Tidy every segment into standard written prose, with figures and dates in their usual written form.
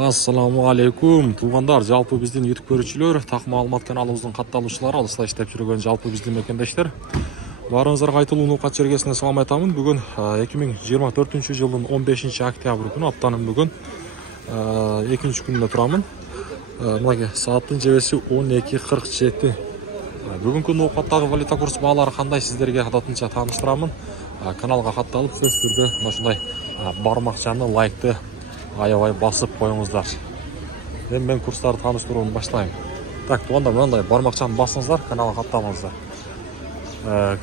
Ассаламу алейкум туугандар, жалпы биздин YouTube көрүүчүлөр, так маалымат каналыбыздын катталуучулары, алыста иштеп жүргөн жалпы биздин мекендештер. Баарыңыздарга айтылуу нукат чергесине салам айтамын. Бүгүн 2024-жылдын 15-октябрь күнү, аптанын бүгүн 2-нчи күнүнө турамын. Мына сааттын жебеси 12:47. Бүгүнкү нукаттагы валюта курс баалары кандай, сиздерге адатынча тааныштырамын. Каналга катталып, сөзсүз түрдө ушундай бармакчаны, лайкты аябай басып коюңуздар. Мен курстарды тааныштырууну баштайм. Так, туугандар, мындай бармакчаны басыңыздар, каналга катталыңыздар.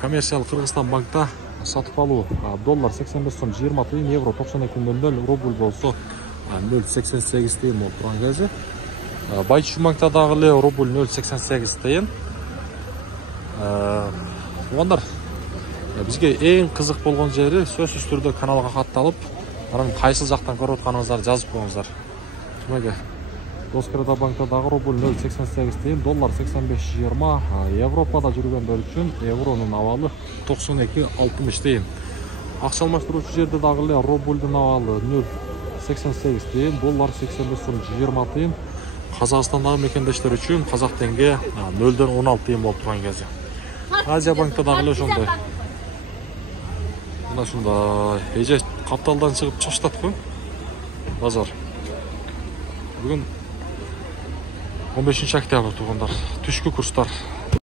Коммерциялык Кыргызстан банкта сатып алуу доллар 85 сом 20 тыйын, евро 92.00, рубль болсо 0.88 тыйын болуп турган кези. Байчу банкта дагы эле рубль 0.88 тыйын. Туугандар, бизге эң кызык болгон жери сөзсүз түрдө каналга катталып, анан кайсы жактан көрүп атканыңыздарды жазып коюңуздар. Мына Доскрада банкта дагы рубль 0.88 тыйын, доллар 85.20, Европада жүргөндөр үчүн евронун абалы 92.60 тыйын. Акча алмаштыруучу жерде дагы эле рубльдун абалы 0.88 тыйын, доллар 85 сом 20 тыйын. Казакстандагы мекендештер үчүн казак теңге 0.16 тыйын болуп турган кези. Азия банкта дагы эле ошондой. Мына ушундай эже капталдан чыгып чачтат го базар. Бүгүн 15-октябрь туугандар, түшкү курстар